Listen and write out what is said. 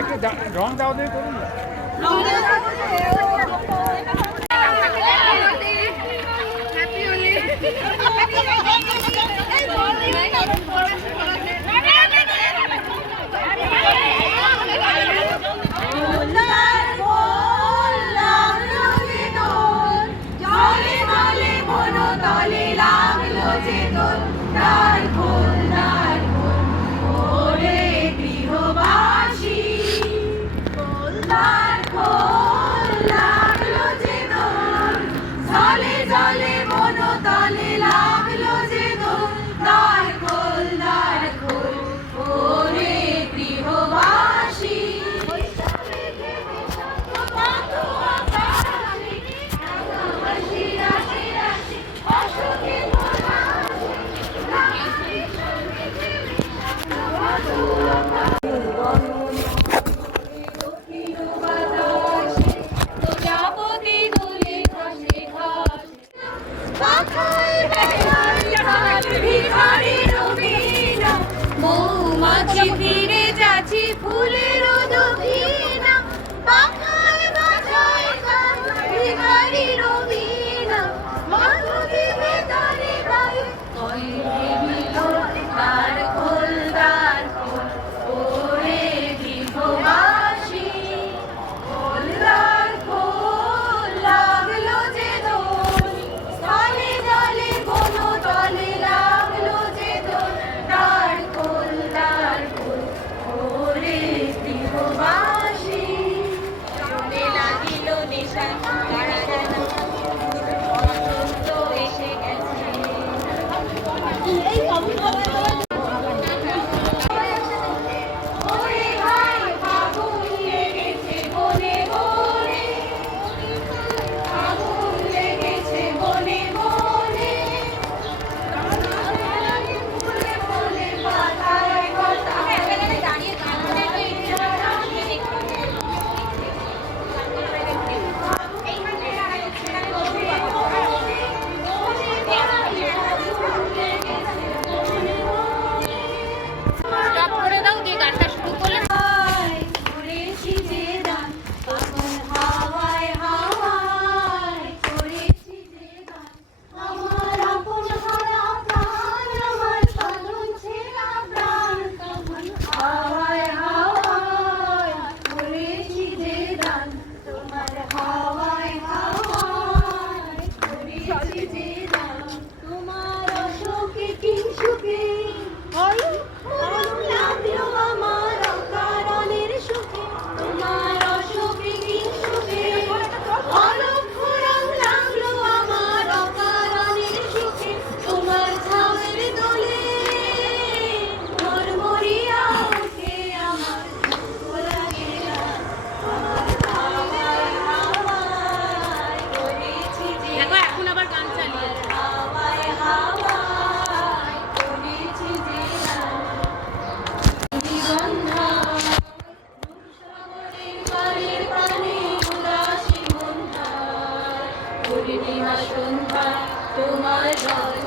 একটু রং দাও দিয়ে করুন না। মৌমাছি ফিরে যাচ্ছি ফুলের দক্ষিণা পাখায় বাজায় গান ভিখারি রবিনা মাধুরীবে তারে গায় কইরে মিলন তার খোলদার খোল ওরে দীর্ঘবাসী খোলদার খোল লাগলো যে দোল স্থলে জলে বন তলে লাগলো যে দোল তার খোলদার খোল ওরে দীর্ঘবাসী চলে লাগিল নেশা তারা জানা বসন্ত এসে গেছে ওরে ভাই ফাগুন লেগেছে বনে বনে ফাগুন লেগেছে বনে বনে ফুলে ফুলে পাতায় পাতায় দাঁড়িয়ে স্টপ করে দাও দিয়ে গানটা শুরু করলে করেছি যে গান তখন হাওয়ায় হাওয়ায় করেছি যে গান আমার আপন হারা প্রাণ আমার পালন ছেঁড়া প্রাণ তখন হাওয়ায় হাওয়ায় করেছি যে গান তোমার হাওয়ায় হাওয়ায় করেছি যে গান তোমার অসুখে কিংসুখে লাগলো আমার অকারণের সুখে তোমার অসুখে কিংসুখে অলক্ষ রং লাগলো আমার অকারণের সুখে তোমার ছাওয়ের দোলে মরমরিয়া ওঠে আমার ভোলা গেলা আমার হাওয়ায় হাওয়ায় করেছি যে দেখো এখন আবার গান চালিয়ে হাওয়ায় হাওয়ায় করেছি যে জীবন্ধা রূপসাগরের পাড়ের পানে উদাসী বন্ধা পূর্ণিমা সন্ধ্যা তোমার রস